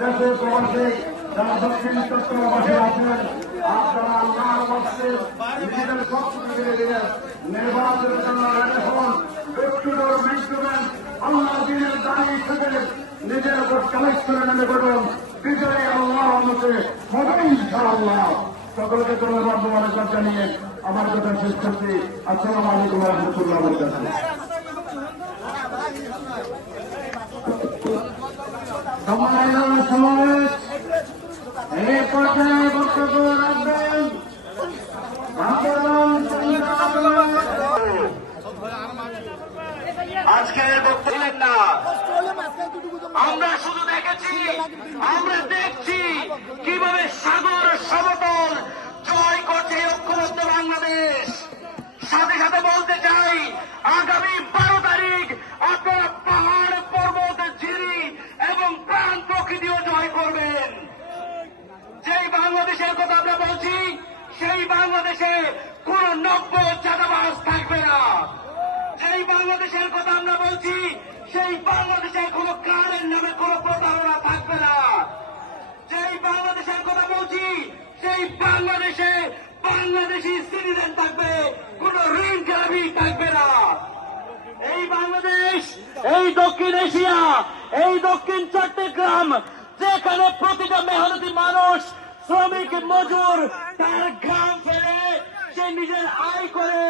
দেশে প্রবাসে যারা দক্ষিণ চট্টগ্রামবাসী আছেন, আপনারা আল্লাহর বক্সে নিজেদের শক্তি ফিরে দিয়ে নির্বাচনের জন্য রেডি হন। ব্যক্তিগত বিদ্রোহের আল্লাহ দিনের দাঁড়িয়ে থেকে নিজের উপর চ্যালেঞ্জ করে নেমে পড়ুন। বিজয়ী আল্লাহ মতে হবে ইনশাআল্লাহ। সকলকে ধন্যবাদ মোবারকবাদ জানিয়ে আমার কথা শেষ করছি। আসসালামু আলাইকুম ওয়া রাহমাতুল্লাহি ওয়া বারাকাতুহু। সম্মানিত সমাবেশ, এই পর্যায়ে বক্তব্য রাখবেন আজকের বক্তব্য না, আমরা শুধু দেখেছি, আমরা দেখছি কিভাবে সাগর সমতল জয় করছে ঐক্যবদ্ধ বাংলাদেশ। সাথে সাথে বলতে চাই, আগামী 12 তারিখ আপনারা পাহাড় পর্বত ঝিরি এবং প্রাণ প্রকৃতিও জয় করবেন। যেই বাংলাদেশের কথা আমরা বলছি, সেই বাংলাদেশে কোন নব্য চাঁদাবাজ থাকবে না। যেই বাংলাদেশের কথা আমরা বলছি, সেই বাংলাদেশে কোন কারের নামে কোন প্রতারণা থাকবে না। যেই বাংলাদেশের কথা বলছি, সেই বাংলাদেশে বাংলাদেশি সিটিজেন থাকবে, কোন ঋণ খেলাপি থাকবে না। এই বাংলাদেশ, এই দক্ষিণ এশিয়া, এই দক্ষিণ চট্টগ্রাম, যেখানে প্রতিটা মেহনতি মানুষ, শ্রমিক, মজুর তার গ্রাম ফেলে সে নিজের আয় করে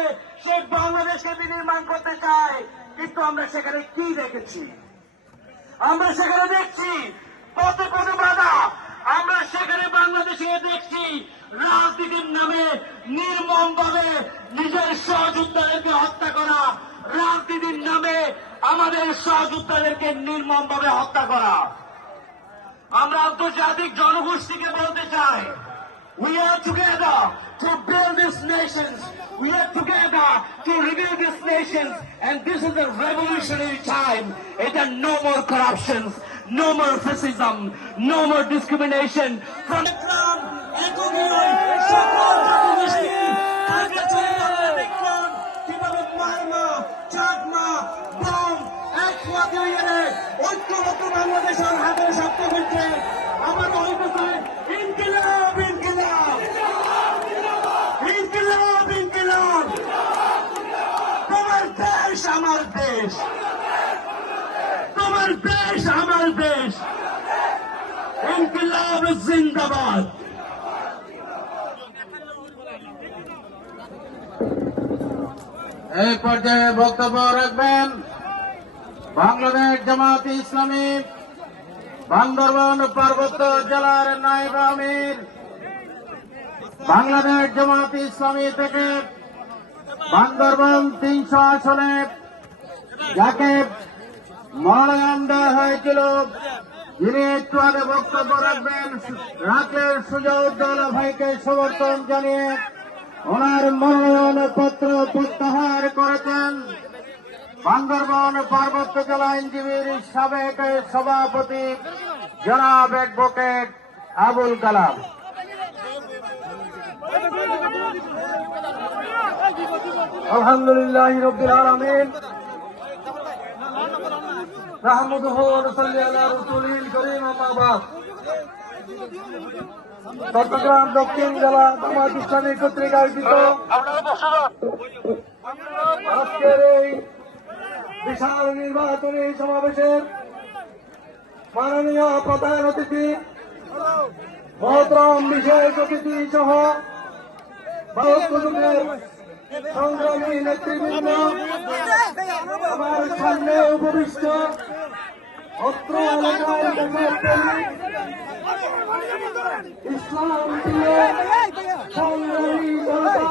সে বাংলাদেশকে বিনির্মাণ করতে চায়। কিন্তু আমরা সেখানে কি দেখেছি? আমরা সেখানে দেখছি পথে পথে বাধা। আমরা সেখানে বাংলাদেশে দেখছি রাজনীতির নামে নির্মমভাবে নিজের সহযোদ্ধাদেরকে হত্যা করা, রাজনীতির নামে আমাদের সহযোদ্ধাদেরকে নির্মমভাবে হত্যা করা। আমরা আন্তর্জাতিক জনগোষ্ঠীকে বলতে চাই, we are together to build these nations. We are together to rebuild these nations. And this is a revolutionary time. It's a no more corruptions, no more fascism, no more discrimination. From the ground, ঐক্যবদ্ধ বাংলাদেশের হাতের শক্ত হচ্ছে। আমার বলতে চাই, ইনকিলাব ইনকিলাব ইনকিলাব ইনকিলাব। তোমার দেশ আমার দেশ, তোমার দেশ আমার দেশ। ইনকিলাব জিন্দাবাদ। এই পর্যায়ে বক্তব্য রাখবেন বাংলাদেশ জামাত ইসলামী বান্দরবান পার্বত্য জেলার নায়েব আমির, বাংলাদেশ জামাত ইসলামী থেকে বান্দরবান 300 আসনে যাকে মনোনয়ন দেওয়া হয়েছিল, যিনি একটু আগে বক্তব্য রাখলেন সুজাউদ্দৌলা ভাইকে সমর্থন জানিয়ে ওনার মনোনয়ন পত্র প্রত্যাহার করেছেন বান্দরবান পার্বত্য জেলা আইনজীবীর সাবেক সভাপতি জনাব অ্যাডভোকেট আবুল কালাম। আলহামদুলিল্লাহ রাব্বিল আলামিন, নাহমাদুহু ওয়া নুসাল্লি আলা রাসূলিল কারীম, আম্মা বাদ। চট্টগ্রাম দক্ষিণ জেলা জামাত ইসলামী কর্তৃক আয়োজিত আজকের এই বিশাল নির্বাচনী সমাবেশের মাননীয় প্রধান অতিথি, মহতরম বিশেষ অতিথি সহ ভারতের সংগ্রামী নেতৃবৃন্দ, আমার সামনে উপবিষ্ট অত্র এলাকার ইসলাম প্রিয় সংগ্রামী জনতা,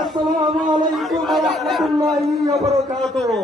আসসালামু আলাইকুম ওয়া রাহমাতুল্লাহি ওয়া বারাকাতুহু।